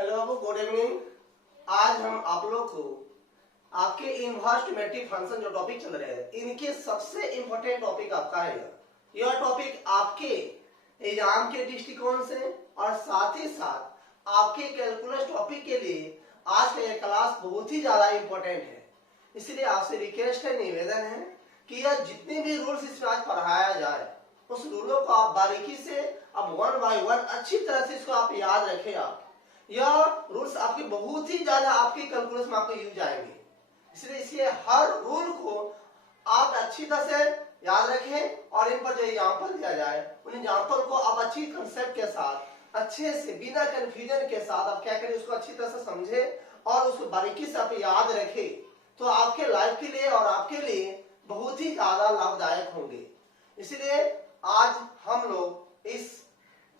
Hello good evening. आज हम आप लोग को आपके इनवर्स ट्रिमेटिव फंक्शन जो टॉपिक चल रहे हैं इनके सबसे इंपॉर्टेंट टॉपिक आपका है। यह टॉपिक आपके एग्जाम के दृष्टिकोण से और साथ ही साथ आपके कैलकुलस टॉपिक के लिए आज का यह क्लास बहुत ही ज्यादा इंपॉर्टेंट है। इसलिए आपसे रिक्वेस्ट है, निवेदन है कि यह जितने भी रूल्स इसमें आज पढ़ाया जाए उस रूलों को आप बारीकी से अब वन बाय वन अच्छी तरह से इसको आप याद रखें। आप यह रूल्स आपके बहुत ही ज्यादा आपके कैलकुलस में आपको यूज आएंगे, इसलिए हर रूल को आप अच्छी तरह से याद रखें और इन पर जो एग्जाम्पल दिया जाए उन एग्जाम्पल को आप अच्छी कंसेप्ट के साथ अच्छे से बिना कंफ्यूजन के साथ आप क्या करें उसको अच्छी तरह से समझे और उसको बारीकी से आप याद रखें तो आपके लाइफ के लिए और आपके लिए बहुत ही ज्यादा लाभदायक होंगे। इसलिए आज हम लोग इस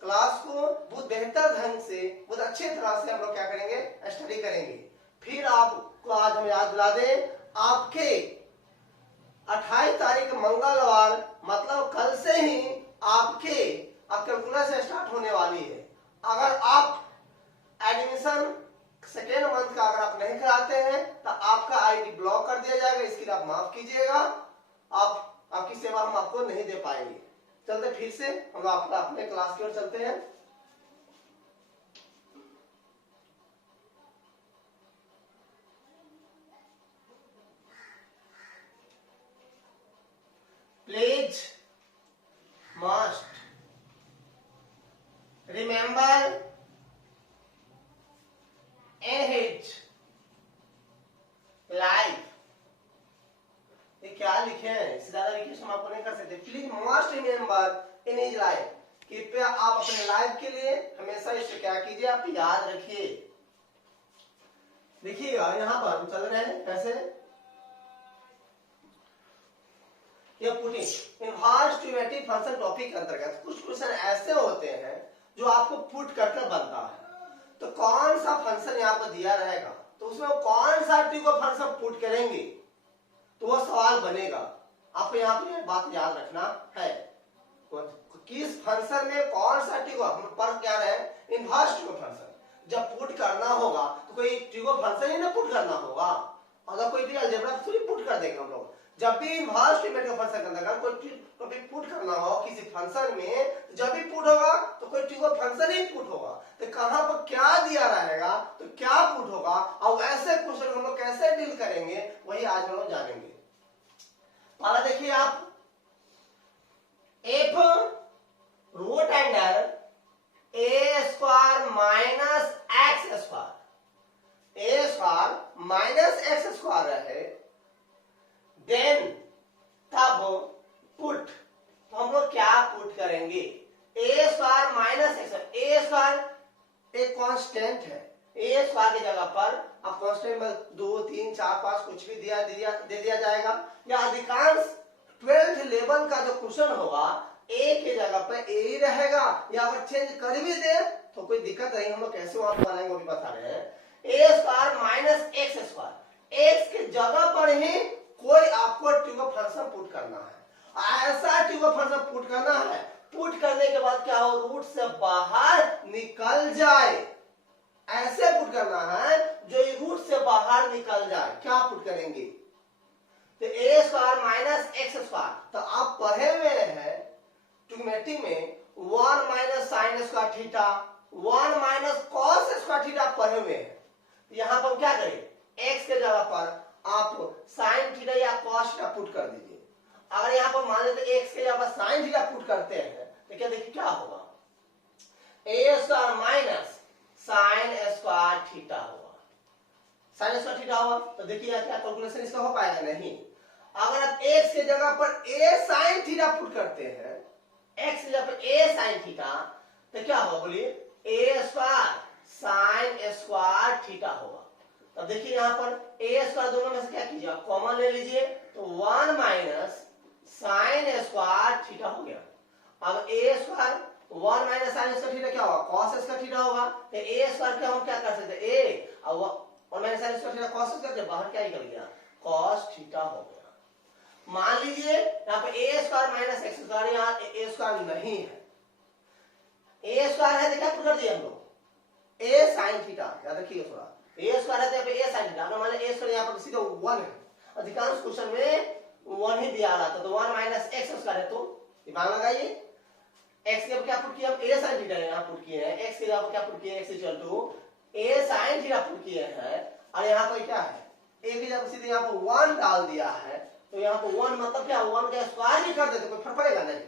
क्लास को बहुत बेहतर ढंग से बहुत अच्छे तरह से हम लोग क्या करेंगे, स्टडी करेंगे। फिर आपको आज हम याद दिला दें, आपके 28 तारीख मंगलवार मतलब कल से ही आपके कैलकुलस स्टार्ट होने वाली है। अगर आप एडमिशन सेकेंड मंथ का अगर आप नहीं कराते हैं तो आपका आईडी ब्लॉक कर दिया जाएगा। इसके लिए आप माफ कीजिएगा, आपकी सेवा हम आपको नहीं दे पाएंगे। चलते फिर से हम अपने क्लास की ओर चलते हैं। Please must remember as life. ये क्या लिखे हैं, इससे ज्यादा लिखे हम आपको नहीं कर सकते। Please must remember in his life, कृपया आप अपने लाइफ के लिए हमेशा इसे क्या कीजिए, आप याद रखिए। देखिएगा यहाँ पर हम चल रहे हैं कैसे, ये पुटिंग इनवर्स ट्रिमेटिव फंक्शन टॉपिक के अंतर्गत कुछ क्वेश्चन ऐसे होते हैं जो आपको पुट करके बनता है। तो कौन सा फंक्शन यहाँ पर दिया रहेगा तो उसमें कौन सा ट्रिगो फंक्शन पुट करेंगे तो वो सवाल बनेगा। आपको यहाँ पे बात याद रखना है, किस फंक्शन में कौन सा ट्रिगो हम पढ़ क्या रहे हैं, इनवर्स ट्रिगो फंक्शन जब पुट करना होगा तो कोई ट्रिगो फंक्शन ही ना पुट करना होगा। अगर कोई भी अलजेब्रा थोड़ी पुट कर देंगे हम लोग। जब भी इनवर्स ट्रिमेटिव फंक्शन के अंदर कोई टॉपिक पुट करना हो किसी फंक्शन में, जब भी पुट होगा तो कोई ट्रिगो फंक्शन ही पुट होगा। तो कहां पर क्या दिया रहेगा तो क्या पुट होगा और ऐसे क्वेश्चन हम लोग कैसे डील करेंगे वही आज हम लोग जानेंगे। पहला देखिए आप, F root under a square minus x square, A square minus x square है, देन तब पुट, तो हम लोग क्या पुट करेंगे, ए square minus x. A square एक कांस्टेंट है, ए स्क्वायर की जगह पर आप कांस्टेंट में 2 3 4 5 कुछ भी दे दिया जाएगा। या अधिकांश 12th लेवल का जो क्वेश्चन होगा ए की जगह पर ए ही रहेगा, या अगर चेंज कर भी दे तो कोई दिक्कत नहीं, हम लोग कैसे वहां पर बनाएंगे वो भी बता रहे हैं। A square minus x square, x की जगह पर ही कोई आपको ट्रिगो फंक्शन पुट करना है। ऐसा ट्रिगो फंक्शन पुट करना है, पुट करने के बाद क्या हो, रूट से बाहर निकल जाए। ऐसे पुट करना है जो रूट से बाहर निकल जाए। क्या पुट करेंगे तो ए स्क्वायर माइनस एक्स स्क्वायर, तो आप पढ़े हुए हैं ट्रिग्नोमेट्री में 1 minus sine square theta 1 minus cos square theta पढ़े हुए हैं। यहां पर क्या करें, एक्स के जगह पर आप साइन थीटा या कॉस थीटा पुट कर दीजिए। अगर यहाँ पर मान लेते एक्स के जगह पर साइन थीटा पुट करते हैं तो क्या देखिए क्या होगा, a square minus sine square theta होगा। साइन स्क्वायर थीटा होगा तो देखिए क्या कैलकुलेशन इसका हो पाएगा, नहीं। अगर आप एक्स के जगह पर ए साइन थीटा पुट करते हैं, एक्स की जगह पर ए साइन थीटा तो क्या होगा बोलिए, ए स्क्वायर साइन स्क्वायर थीटा होगा। तब देखिए यहाँ पर ए स्क्वायर दोनों में से क्या कीजिए, कॉमन ले लीजिए तो 1 माइनस साइन स्क्वायर थीटा हो गया। अब a square 1 minus sine square theta क्या होगा, कॉस स्क्वायर थीटा होगा। तो ए स्क्वायर क्या हम क्या कर सकते हैं, ए और 1 minus sine square theta cos square, बाहर क्या निकल गया, कॉस थीटा हो गया। मान लीजिए यहाँ पे ए स्क्वायर माइनस एक्स स्क्वायर, यहाँ ए स्क्वायर नहीं है, ए स्क्वायर है तो क्या पुट कर दिया हम लोग, ए साइन थीटा, याद रखिए थोड़ा, ए स्क्वायर है तो यहाँ पे ए साइन थीटा, आपने मान लिया ए स्क्वायर यहाँ पर सीधा 1 है, अधिकांश क्वेश्चन में 1 ही दिया रहा था, तो 1 माइनस एक्स स्क्वायर है, तो दिमाग लगाइए, एक्स के ऊपर क्या पुट किया हम, ए साइन थीटा यहाँ पुट किए हैं, एक्स के ऊपर क्या पुट किए हैं, x equal to a sine theta put किए हैं, और यहाँ पर क्या है, ए की जगह सीधे यहाँ पर 1 डाल दिया है, तो यहाँ पर 1 मतलब क्या, 1 का स्क्वायर भी कर देते, कोई फर्क पड़ेगा नहीं,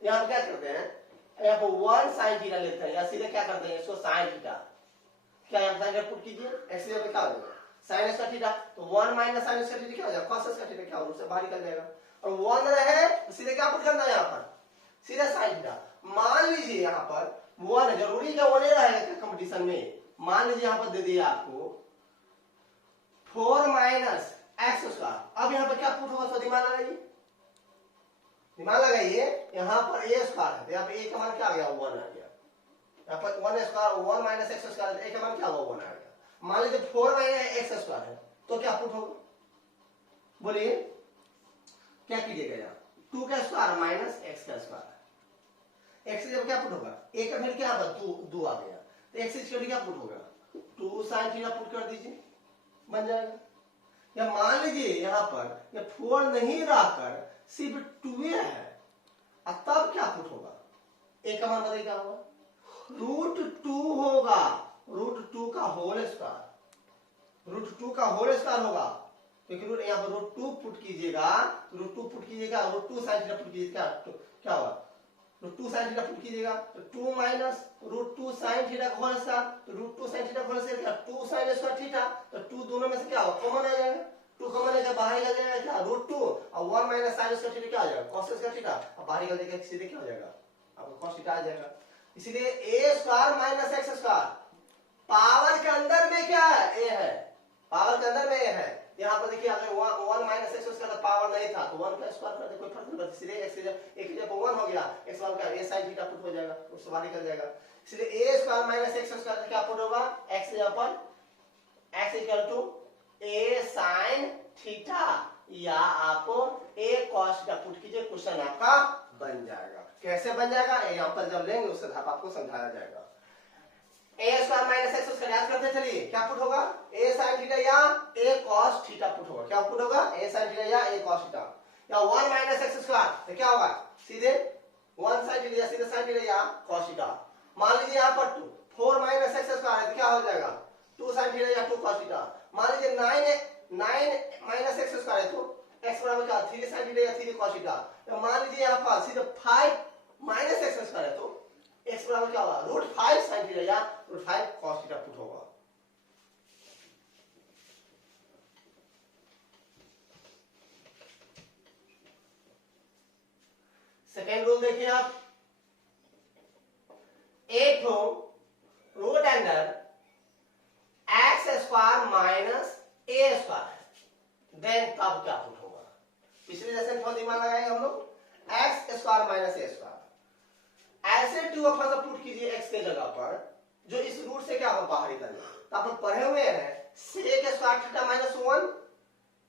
यहाँ पर क्या करते हैं, यहाँ पर 1 साइन थीटा लेते हैं, या सीधे क्या करते हैं इसको साइन थीटा, क्या यहाँ पर साइन पुट कीजिए, एक्स की जगह क्या हो जाएगा साइन स्क्वायर थीटा, तो 1 माइनस साइन स्क्वायर थीटा क्या हो जाएगा, कॉस स्क्वायर थीटा क्या होगा, उससे बाहर निकल जाएगा, और 1 रहे तो सीधे क्या पुट करना है यहाँ पर, सीधा साइन थीटा। मान लीजिए यहाँ पर 1 जरूरी क्या 1 रहेगा कंपटीशन में, मान लीजिए यहाँ पर दे दिया आपको 4 माइनस एक्स स्क्वायर, अब यहाँ पर क्या पुट होगा, तो दिमाग लगाइए, दिमाग लगाइए, यहाँ पर ए स्क्वायर है, तो यहाँ पे ए का मान क्या आ गया 1 आ गया, यहाँ पर 1 स्क्वायर 1 माइनस एक्स स्क्वायर, ए का मान क्या होगा 1 आ गया, मान लीजिए 4 माइनस एक्स स्क्वायर है, तो क्या पुट होगा, बोलिए क्या कीजिएगा, यहाँ 2 का स्क्वायर माइनस एक्स का स्क्वायर, एक्स जब क्या पुट होगा, ए का फिर क्या होगा 2 आ गया, तो एक्स इक्वल क्या पुट होगा 2 साइन थीटा पुट कर दीजिए, बन जाएगा। या मान लीजिए यहाँ पर ये 4 नहीं रहकर सिर्फ 2 है, तब क्या पुट होगा, ए का मान बताइए क्या होगा, √2 होगा, √2 का होल स्क्वायर, √2 का होल स्क्वायर होगा, क्योंकि यहाँ पर √2 पुट कीजिएगा, √2 पुट कीजिएगा, √2 साइन थीटा पुट कीजिएगा, क्या होगा, √2 साइन थीटा पुट कीजिएगा, तो 2 माइनस √2 साइन थीटा का होल स्क्वायर, तो √2 साइन थीटा का होल स्क्वायर क्या 2 साइन स्क्वायर थीटा, तो 2 दोनों में से क्या होगा कॉमन आ जाएगा, 2 कॉमन है, बाहर निकल जाएगा क्या √2, और 1 माइनस साइन स्क्वायर थीटा क्या आ जाएगा cos स्क्वायर थीटा, अब बाहर निकल जाएगा सीधे क्या हो जाएगा आपको cos थीटा आ जाएगा। इसीलिए a square minus x square, power के अंदर में क्या है, a है, पावर के अंदर में a है, यहाँ पर देखिए अगर 1 माइनस एक्स स्क्वायर का पावर नहीं था तो 1 का स्क्वायर कर दे, कोई फर्क नहीं पड़ता, सीधे एक्स एक जब 1 हो गया एक्स स्क्वायर का a sin थीटा पुट हो जाएगा, उससे बाहर निकल जाएगा, इसलिए a square minus x square क्या पुट होगा, x यहाँ पर x equal to a sin theta, या आपको a cos थीटा पुट कीजिए, क्वेश्चन आपका बन जाएगा। कैसे बन जाएगा, एग्जांपल जब लेंगे उससे आपको समझाया जाएगा। a square minus x square याद करते चलिए, क्या पुट होगा a sin थीटा या a cos थीटा पुट होगा, क्या पुट होगा a sin थीटा या a cos थीटा, या 1 माइनस एक्स स्क्वायर तो क्या होगा सीधे 1 sin थीटा या सीधे sin थीटा या cos थीटा। मान लीजिए यहाँ पर 4 माइनस एक्स स्क्वायर है तो क्या हो जाएगा 2 sin थीटा या 2 cos थीटा। मान लीजिए 9 माइनस एक्स स्क्वायर है तो x बराबर क्या 3 sin थीटा या 3 cos थीटा। तो मान लीजिए यहाँ पर सीधे 5 माइनस एक्स स्क्वायर है तो x बराबर क्या होगा √5 sin थीटा या √5 cos थीटा पुट होगा। सेकेंड रूल देखिए आप, एक root under x square minus a square, then तब क्या पुट होगा। पिछले लेसन में दिमाग लगाएंगे हम लोग x square minus a square, ऐसे टू फंक्शन पुट कीजिए एक्स के जगह पर जो इस रूट से क्या हो बाहर निकल जाए। तो आप पढ़े हुए हैं सेक स्क्वायर थीटा माइनस 1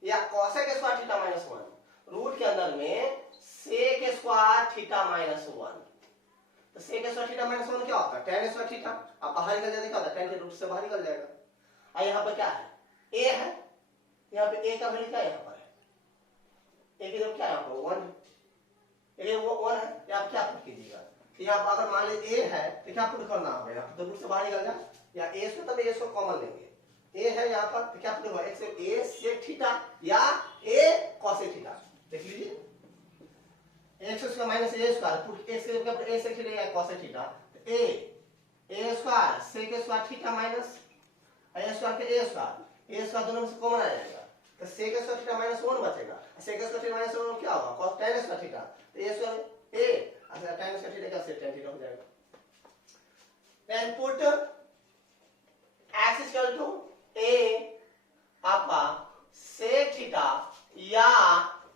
या cosec square theta minus 1, root के अंदर में सेक स्क्वायर थीटा माइनस 1, तो सेक स्क्वायर थीटा माइनस 1 क्या होता है tan स्क्वायर थीटा, अब बाहर निकल जाए क्या होता है tan के रूट से बाहर निकल जाएगा। और यहाँ पर क्या है a है, यहाँ पे a का वैल्यू क्या यहाँ पर है, a की जगह क्या यहाँ पर 1, ये वो 1 है, यहाँ क्या पुट कीजिएगा, तो यहाँ पर अगर मान लीजिए a है तो क्या पुट करना होगा यहाँ पर, तो रूट से बाहर निकल जाए या a से तब a को कॉमन लेंगे, a है यहाँ पर तो क्या पुट होगा x a sec थीटा या a cos थीटा। देख लीजिए x square minus a square put x के ऊपर a sec थीटा या cos theta, a square sec square theta minus a square के a स्क्वायर दोनों में से कॉमन आ जाएगा तो sec स्क्वायर थीटा माइनस 1 बचेगा, sec स्क्वायर थीटा माइनस 1 क्या होगा cos tan स्क्वायर थीटा, तो a स्क्वायर a अच्छा tan स्क्वायर थीटा क्या sec tan थीटा हो जाएगा। then put x equal to a आपका sec थीटा या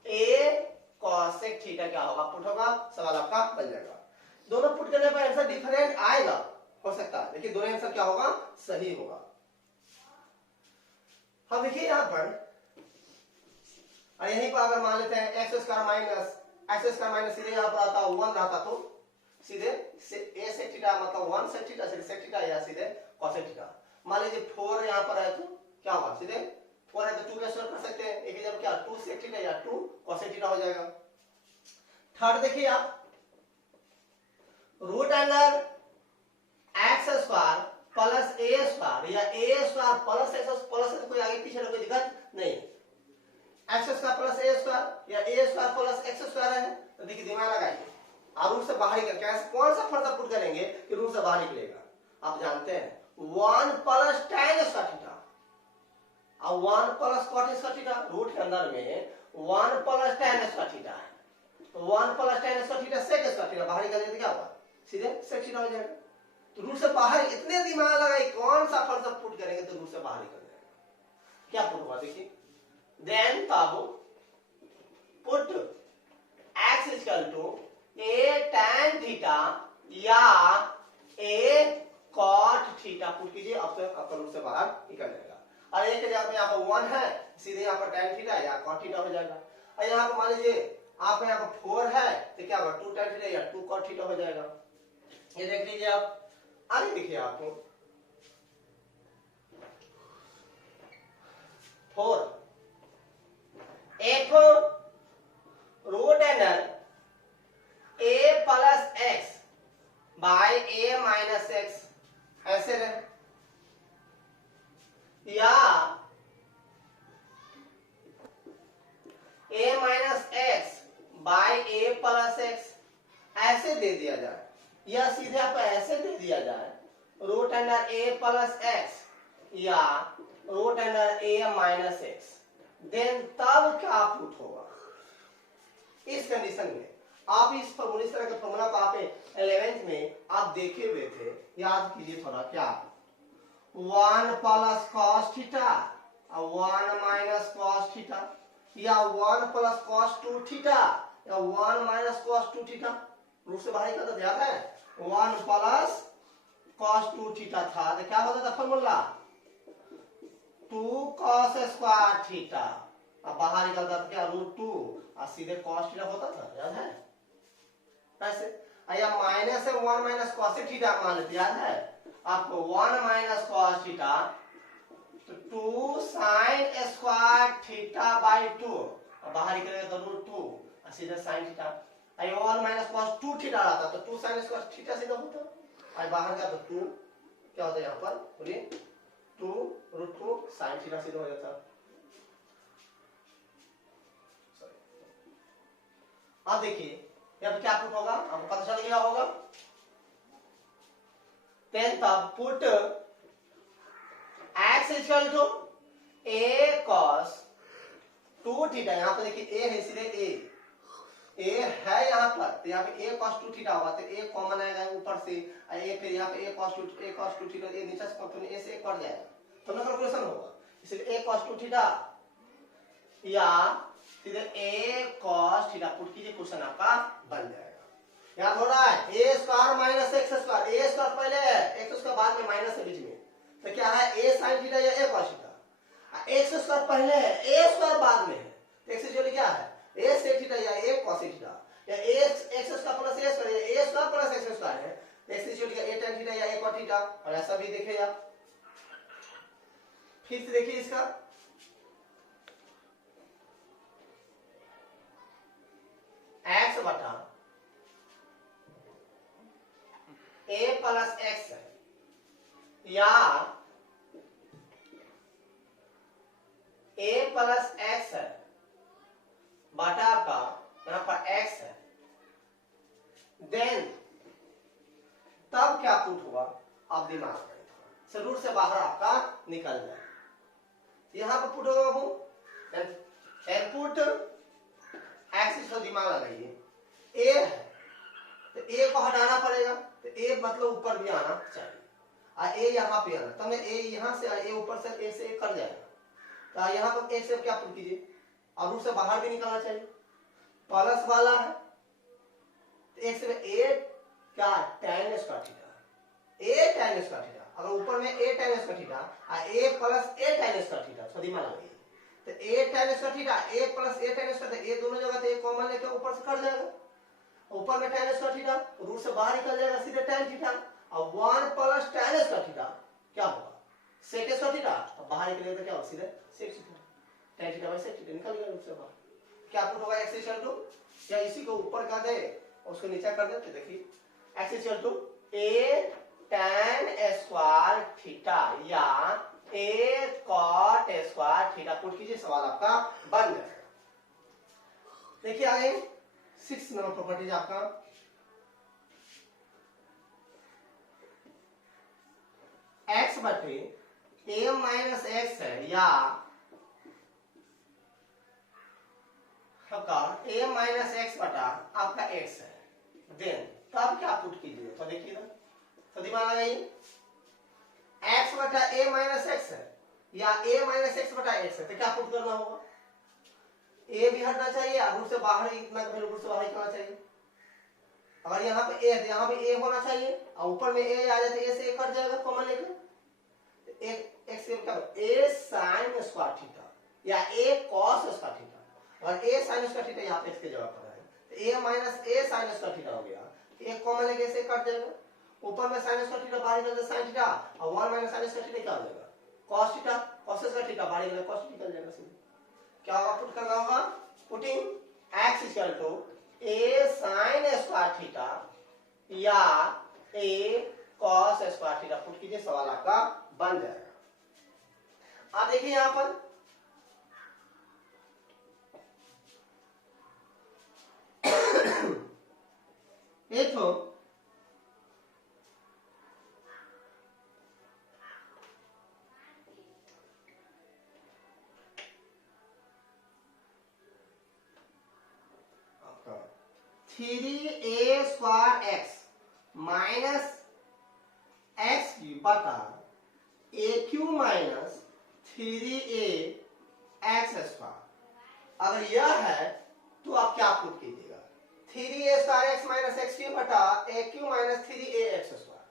a cosec थीटा क्या होगा पुट होगा, सवाल आपका बन जाएगा। दोनों पुट करने पर आंसर डिफरेंट आएगा, हो सकता है लेकिन दोनों आंसर क्या होगा सही होगा। अब देखिए यहां पर और यहीं पर अगर मान लेते हैं एक्स स्क्वायर माइनस सीधे यहां पर आता 1 रहता तो सीधे a sec थीटा मतलब 1 sec थीटा या सीधे कॉसेक थीटा। मान लीजिए 4 यहाँ पर है तो क्या होगा, सीधे 4 है तो 2 कैंसिल कर सकते हैं, एक जगह क्या 2 सेक थीटा या 2 कॉसेक थीटा हो जाएगा। थर्ड देखिए आप, root under x square plus a square या a square plus x plus, कोई आगे पीछे कोई दिक्कत नहीं, x square plus a square या a square plus x square है तो देखिए दिमाग लगाइए, आप रूट से बाहर निकल क्या कौन सा फर्ज पुट करेंगे कि रूट से बाहर निकलेगा, आप जानते हैं 1 प्लस tan स्क्वायर थीटा और 1 plus cot square theta, root के अंदर में 1 प्लस tan स्क्वायर थीटा है, तो 1 plus tan square theta sec square theta बाहर निकल जाए क्या होगा, सीधे सेक थीटा हो जाएगा। तो रूट से बाहर इतने दिमाग लगाइए कौन सा फर्ज पुट करेंगे तो रूट से बाहर निकल जाएगा, क्या पुट हुआ देखिए, देन तब put x equal to a tan theta या a cot थीटा पुट कीजिए, अब तो आपका रूट से बाहर निकल जाएगा। और एक जगह पे यहाँ पर 1 है सीधे यहाँ पर tan थीटा या cot थीटा हो जाएगा, और यहाँ पर मान लीजिए आपका यहाँ पर 4 है तो क्या होगा 2 tan थीटा या 2 cot थीटा हो जाएगा। ये देख लीजिए आप, आगे देखिए आपको 4 f root under a plus x by a minus x ऐसे रहे, या a minus x by a plus x ऐसे दे दिया जाए, या सीधे आप ऐसे दे दिया जाए root under a plus x या root under a minus x, then तब क्या पुट होगा। इस कंडीशन में आप इस फॉर्मूले, इस तरह के फॉर्मूला को आप 11th में आप देखे हुए थे, याद कीजिए थोड़ा, क्या 1 प्लस cos थीटा और 1 माइनस cos थीटा या 1 प्लस cos 2 थीटा या 1 माइनस cos 2 थीटा, रूट से बाहर निकलता याद है 1 प्लस cos 2 थीटा था तो क्या होता था फॉर्मूला 2 cos स्क्वायर थीटा, अब बाहर निकलता था क्या रूट 2 और सीधे cos थीटा होता था, याद है ऐसे, या माइनस है 1 माइनस cos थीटा मान लेते, याद है आपको 1 माइनस cos थीटा तो 2 sin स्क्वायर थीटा बाय 2, अब बाहर निकलेगा तो रूट 2 और सीधे sin theta, 1 minus cos 2 theta आता तो 2 sin स्क्वायर थीटा सीधा होता, और बाहर गया तो 2 क्या होता है यहाँ पर बोलिए 2 रूट 2 sin थीटा सीधा हो जाता। अब देखिए यहाँ पे क्या पुट होगा, आपको पता चल गया होगा, देन तब put x equal to a cos 2 theta, यहाँ पे देखिए a है इसलिए a है यहाँ पर तो यहाँ पे a cos 2 थीटा होगा तो a कॉमन आएगा ऊपर से, a फिर यहाँ पे a cos 2 थीटा, a नीचे से a से कट जाएगा तो ना कैलकुलेशन होगा, इसलिए a cos 2 थीटा या सीधे a cos थीटा पुट कीजिए, क्वेश्चन आपका बन जाएगा। याद हो रहा है a square minus x square, a square पहले है एक्स स्क्वायर बाद में माइनस है बीच में, तो क्या है a sin थीटा या a cos theta, x square पहले है a स्क्वायर बाद में है तो एक्स इक्वल क्या है a sec थीटा या a cos थीटा या x square plus a square या a square plus x square है तो एक्स इक्वल क्या a tan थीटा या a cos थीटा, और ऐसा भी देखिए आप, फिर से देखिए इसका x बटा a प्लस एक्स या a प्लस एक्स बटा आपका यहाँ पर x है, देन तब क्या पुट हुआ, आप दिमाग में रूट से बाहर आपका निकल जाए, यहाँ पर पुट होगा वो पुट x इसका दिमाग लगाइए, a है तो a को हटाना पड़ेगा तो a मतलब ऊपर भी आना चाहिए और a यहाँ पे आना, तो मैं a यहाँ से a ऊपर से a से कर जाएगा तो यहाँ पर a से क्या पुट कीजिए, अब रूट से बाहर भी निकलना चाहिए, प्लस वाला है तो एक से a क्या tan square theta, a tan square theta, अगर ऊपर में a tan स्क्वायर थीटा और a plus a tan square theta, तो दिमाग लगाइए तो a tan square theta a plus a tan square theta, a दोनों जगह से a कॉमन लेके ऊपर से कट जाएगा, ऊपर में tan स्क्वायर थीटा रूट से बाहर निकल जाएगा सीधे tan थीटा और 1 plus tan square theta sec square theta, अब बाहर निकलेगा तो क्या होगा सीधे sec theta, tan theta by sec theta निकल गया रूप से बाहर। क्या पुट होगा x इक्वल टू, या इसी को ऊपर कर दे और उसको नीचे कर दे, तो देखिए x equal to a tan square theta या a cot square theta put कीजिए, सवाल आपका बन जाएगा। देखिए आगे 6 नंबर प्रॉपर्टीज आपका, x बटे a माइनस एक्स है या आपका a माइनस एक्स बटा आपका x है, देन तब क्या पुट कीजिए, तो देखिए ना, तो दिमाग लगाइए, x बटा a माइनस एक्स है या a माइनस एक्स बटा x है, तो क्या पुट करना होगा, a भी हटना चाहिए और रूट से बाहर इतना रूट से बाहर करना चाहिए। अगर यहाँ पे a है तो यहाँ पे a होना चाहिए और ऊपर में a आ जाए तो a से a कट जाएगा कॉमन लेकर, x क्या a sin स्क्वायर थीटा या a cos स्क्वायर थीटा, और a sin स्क्वायर थीटा यहाँ पे x की जगह पर है तो a minus a sin square theta हो गया, एक कॉमन लेके से कट जाएगा, ऊपर में sin स्क्वायर थीटा बाहर निकल जाएगा sin थीटा और 1 माइनस sin स्क्वायर थीटा क्या हो जाएगा cos theta, cos square theta बाहर निकल cos निकल जाएगा सीधे। क्या होगा पुट करना होगा, putting x equal to a sin square theta या a cos square theta put कीजिए, सवाल आपका बन जाएगा। आप देखिए यहां पर एक तो आपका 3a square x minus x बटा a cube minus 3a x square, अगर यह है तो आप क्या पुट कीजिएगा, 3a square x minus x cube बटा a cube minus 3a x square.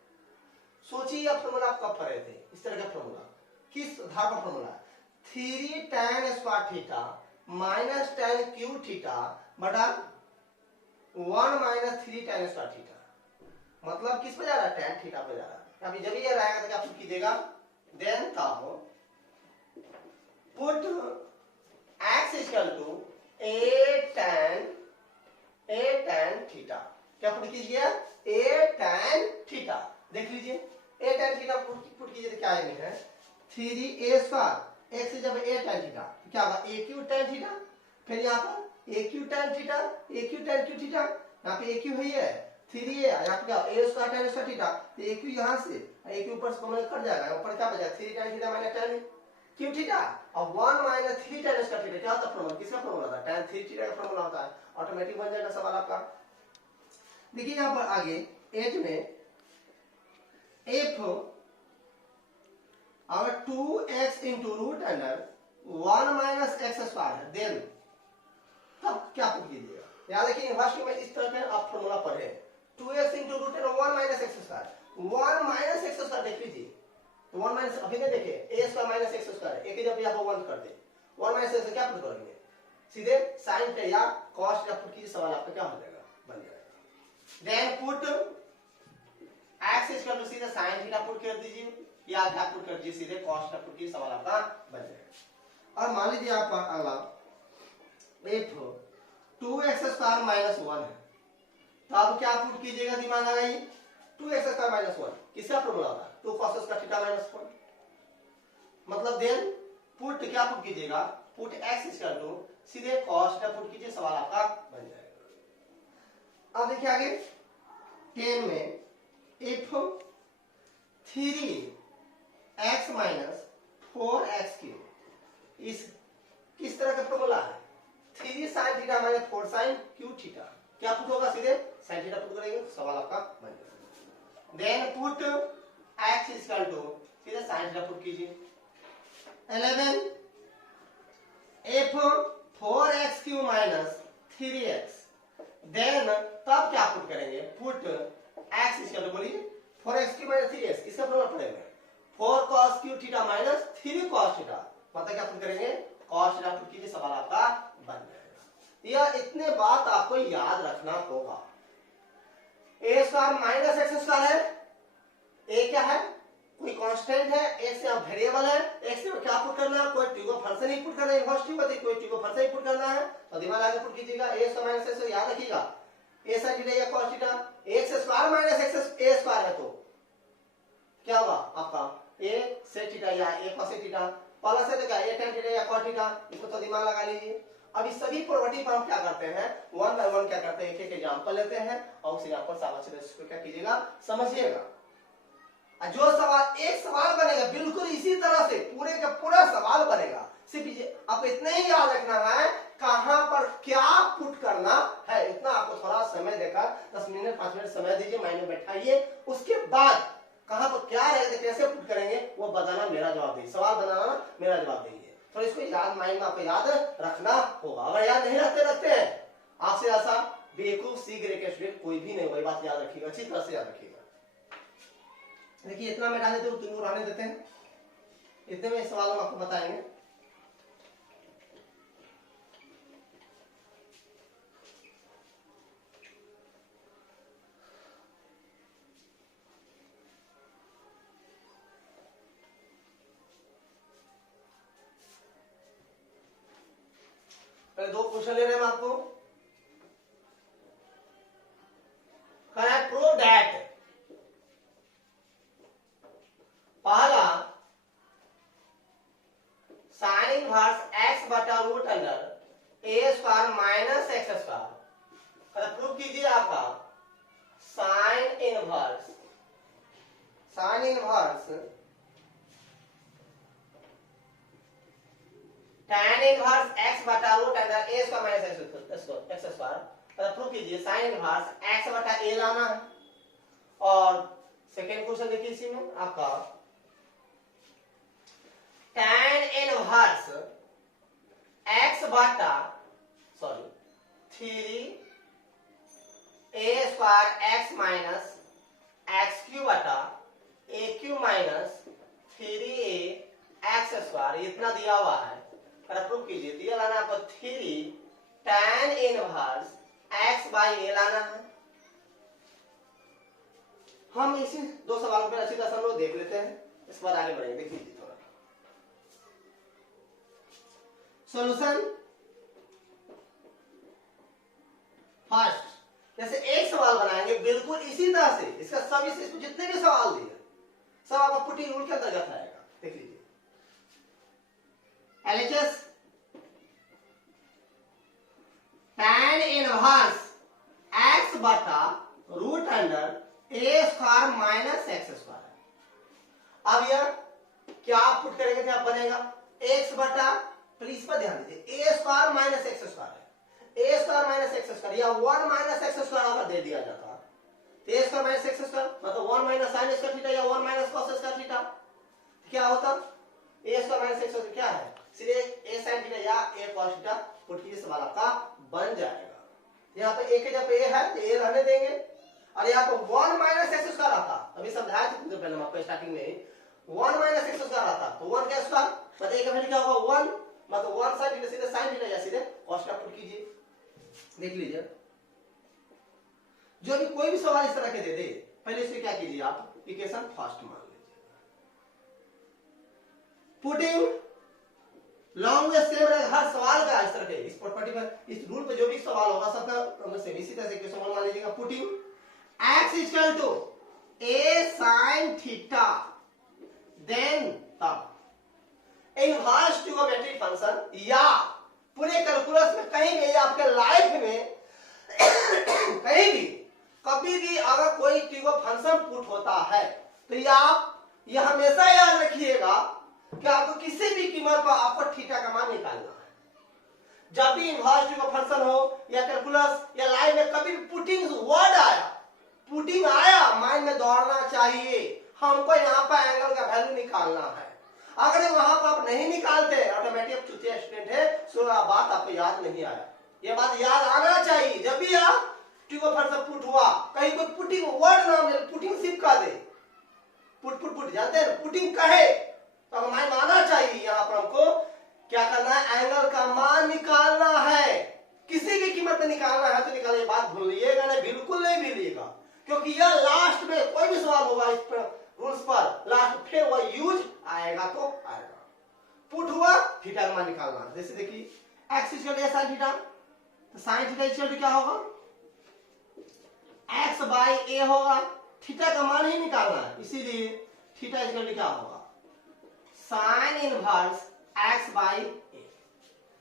सोचिए आप फॉर्मूला आप कब पढ़े थे, इस तरह का फॉर्मूला किस आधार पर फॉर्मूला है, 3 tan square theta minus tan Q theta बटा 1 माइनस 3 tan स्क्वायर थीटा, मतलब किस पे जा रहा है, tan थीटा पे जा रहा है। अभी जब ये रहेगा तो क्या पुट कीजिएगा, देन तब put x equal to a tan theta, क्या पुट कीजिए a tan थीटा, देख लीजिए a tan थीटा पुट कीजिए तो क्या है 3a स्क्वायर x से जब a tan थीटा क्या होगा a क्यू tan थीटा, फिर यहाँ पर a Q tan theta a Q tan Q theta, यहाँ पे a क्यू है 3a, यहाँ पे क्या a square tan square theta, तो a क्यू यहाँ से a क्यू ऊपर से कॉमन कट जाएगा, ऊपर क्या बचा 3 tan theta minus tan Q theta और 1 माइनस 3 tan स्क्वायर थीटा, क्या होता है फॉर्मूला, किसका फॉर्मूला था, tan 3 थीटा का फॉर्मूला होता है, ऑटोमेटिक बन जाएगा सवाल आपका। देखिए यहाँ पर आगे 8 में f अगर 2x into root under 1 minus x square है, देन तब क्या पुट कीजिएगा, याद रखिए यूनिवर्सिटी में इस तरह का आप फॉर्मूला पढ़े, 2x into root under 1 minus x square, 1 minus x square देख लीजिए, तो 1 माइनस अभी नहीं देखे a square minus x square, एक जब यहाँ पर 1 कर दे 1 माइनस एक्स क्या पुट करेंगे, सीधे साइन पे या कॉस का पुट कीजिए, सवाल आपका क्या हो जाएगा, बन जाएगा। Then put x equal to सीधे साइन थीटा पुट कर दीजिए या क्या पुट कर दीजिए, सीधे कॉस का पुट कीजिए, सवाल आपका बन जाएगा। और मान लीजिए आप अगला f 2x स्क्वायर माइनस 1 है, तो आप क्या पुट कीजिएगा, दिमाग लगाइए 2x स्क्वायर माइनस 1 किसका फॉर्मूला होता है, 2 cos स्क्वायर थीटा माइनस 1, मतलब देन पुट क्या पुट कीजिएगा, पुट x इक्वल टू सीधे cos का पुट कीजिए, सवाल आपका बन जाएगा। अब देखिए आगे 10 में f 3x minus 4x cube, इस किस तरह का फॉर्मूला है, 3 sin theta minus 4 sin Q theta, क्या पुट होगा, सीधे sin थीटा पुट करेंगे, सवाल आपका बन जाएगा। Then put x equal to सीधे sin थीटा पुट कीजिए, 11 f 4x Q minus 3x, then तब क्या पुट करेंगे, पुट x इक्वल टू बोलिए 4x क्यू माइनस 3x, इसका फॉर्मूला पड़ेगा 4 cos Q theta minus 3 cos theta, मतलब क्या पुट करेंगे cos थीटा पुट कीजिए, सवाल आपका बन जाएगा। यह इतने बात आपको याद रखना होगा, a square minus x square है, a क्या है कोई कांस्टेंट है, एक्स यहाँ वेरिएबल है, एक्स में क्या पुट करना है, कोई ट्यूब फंक्शन ही पुट करना है, इनवर्स ट्यूब कोई ट्यूब फंक्शन ही पुट करना है, तो दिमाग आगे पुट कीजिएगा। ए स्क्वायर माइनस एक्स याद रखिएगा, ए sin थीटा या cos theta, x square minus x a square है तो क्या होगा आपका ए sec थीटा या ए cos थीटा, प्लस है तो क्या ए tan थीटा या cos थीटा, इसको तो दिमाग लगा लीजिए। अब इस सभी प्रॉपर्टी पर हम क्या करते हैं, वन बाय वन क्या करते हैं, एक एक एग्जांपल लेते हैं और उस एग्जांपल सामने से इसको क्या कीजिएगा, समझिएगा। जो सवाल एक सवाल बनेगा बिल्कुल इसी तरह से पूरे का पूरा सवाल बनेगा, सिर्फ आपको इतना ही याद रखना है कहां पर क्या पुट करना है, इतना आपको थोड़ा समय देकर 10 मिनट 5 मिनट समय दीजिए, माइंड में बैठाइए, उसके बाद कहां पर क्या रहेगा कैसे पुट करेंगे वो बताना मेरा जवाब दीजिए, सवाल बनाना मेरा जवाब दीजिए। तो इसको याद माइंड में आपको याद रखना होगा, अगर याद नहीं रखते हैं आपसे ऐसा बेवकूफ सी ग्रेड के स्टूडेंट कोई भी नहीं होगा, बात याद रखिएगा, अच्छी तरह से याद रखिएगा। देखिए इतना मैं डाल देते हूँ, तुम रहने देते हैं, इतने में सवाल हम आपको बताएंगे। पहले 2 क्वेश्चन ले रहे हैं हम आपको। कैन आई प्रूव दैट, पहला साइन इनवर्स एक्स बटा root under a square minus x square, prove कीजिए आपका sine inverse tan inverse x बटा root under a square minus x square, prove कीजिए साइन इनवर्स x बटा a लाना है। और सेकेंड क्वेश्चन देखिए इसी में आपका tan इनवर्स x बटा 3 a square x minus x cube बटा a Q minus 3a x square, इतना दिया हुआ है, प्रूव कीजिए। दिया लाना आपको 3 tan inverse x by a लाना है। हम इसी 2 सवालों पर अच्छी तरह से हम लोग देख लेते हैं, इस बार आगे बढ़ेंगे। देख लीजिए थोड़ा सॉल्यूशन। फर्स्ट जैसे एक सवाल बनाएंगे बिल्कुल इसी तरह से, इसका सब इसमें जितने भी सवाल दिए सब आपका पुटिंग रूल के अंतर्गत आएगा। देख लीजिए LHS tan इनवर्स x बटा root under a square minus x square. अब यह क्या आप पुट करेंगे क्या बनेगा, x बटा, प्लीज पर ध्यान दीजिए, a square minus x square है, a square minus x square या 1 माइनस एक्स स्क्वायर अगर दे दिया जाता तो a square minus x square मतलब 1 माइनस साइन स्क्वायर थीटा या 1 माइनस कॉस स्क्वायर थीटा, क्या होता, a square minus x square क्या है, सीधे a sin थीटा या a cos थीटा पुट कीजिए, सवाल आपका बन जाएगा। यहाँ पे a के जब a है तो a रहने देंगे, और यहाँ पे 1 माइनस एक्स स्क्वायर आता, अभी समझाया था पहले हम आपको स्टार्टिंग में 1 माइनस एक्स स्क्वायर आता, तो 1 का स्क्वायर मतलब a का वैल्यू क्या होगा 1, मतलब 1 sin थीटा सीधे sin थीटा या सीधे cos थीटा पुट कीजिए। देख लीजिए जो भी कोई भी सवाल इस तरह के दे दे, पहले इसमें क्या कीजिए आप इक्वेशन फर्स्ट मान लीजिए, पुटिंग लॉन्ग में सेम रहेगा हर सवाल का, इस तरह के इस प्रॉपर्टी पर इस रूल पे जो भी सवाल होगा सबका सेम इसी तरह से इक्वेशन मान लीजिएगा। Putting x equal to a sin theta, then तब इनवर्स ट्रिगोनोमेट्रिक फंक्शन या पूरे कैलकुलस में कहीं भी आपके लाइफ में कहीं भी कभी भी अगर कोई ट्रिगो फंक्शन पुट होता है तो ये हमेशा याद रखिएगा कि आपको किसी भी कीमत पर आपको थीटा का मान निकालना है। जब भी इनवर्स ट्रिगो फंक्शन हो या कैलकुलस या लाइन में कभी भी पुटिंग वर्ड आया, पुटिंग आया, माइंड में दौड़ना चाहिए, हमको यहाँ पर एंगल का वैल्यू निकालना है। अगर वहां पर आप नहीं निकालते ऑटोमेटिक चुतिया स्टूडेंट है, सो बात आपको याद नहीं आया, ये बात याद आना चाहिए। जब भी आप ट्रिगो फंक्शन पुट हुआ कहीं कोई पुटिंग वर्ड ना मिले, पुटिंग सिर्फ कर दे, पुट जानते हैं पुटिंग कहे तो हमें माइंड में आना चाहिए। यहाँ पर हमको क्या करना है, एंगल का मान निकालना है, किसी भी कीमत में निकालना है तो निकालिए, बात भूलिएगा नहीं, बिल्कुल नहीं भूलिएगा, क्योंकि यह लास्ट में कोई भी सवाल होगा इस रूल्स पर लास्ट मान निकालना है। जैसे देखिए एक्स इक्वल ए साइन थीटा, तो साइन थीटा इक्वल क्या होगा, एक्स बाई ए होगा। थीटा का मान ही निकालना है, इसीलिए थीटा इक्वल क्या होगा, साइन इनवर्स एक्स बाई ए।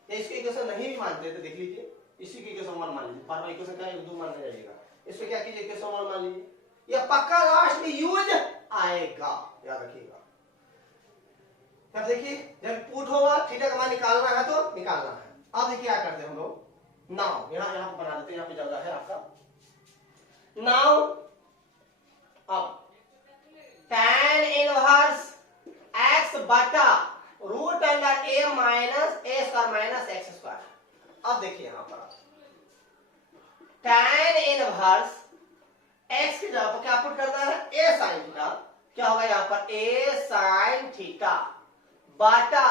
इसके इक्वेशन नहीं भी मानते तो देख लीजिए, इसी के इक्वेशन वन मान लीजिए, बार बार इक्वेशन का एक दो मान नहीं रहेगा, इसमें क्या कीजिए इक्वेशन वन मान लीजिए, यह पक्का लास्ट में यूज आएगा, याद रखिएगा। अब देखिए जब पुट होगा थीटा का मान निकालना है तो निकालना है। अब देखिए क्या करते हैं हम लोग, नाउ यहां पर बना देते हैं, यहाँ पे जगह है आपका। नाउ अब tan इनवर्स x बटा root under a minus a square minus x square. अब देखिए यहां पर tan इनवर्स x की जगह पर क्या पुट करना है, a sin थीटा, क्या होगा यहाँ पर a sin थीटा बटा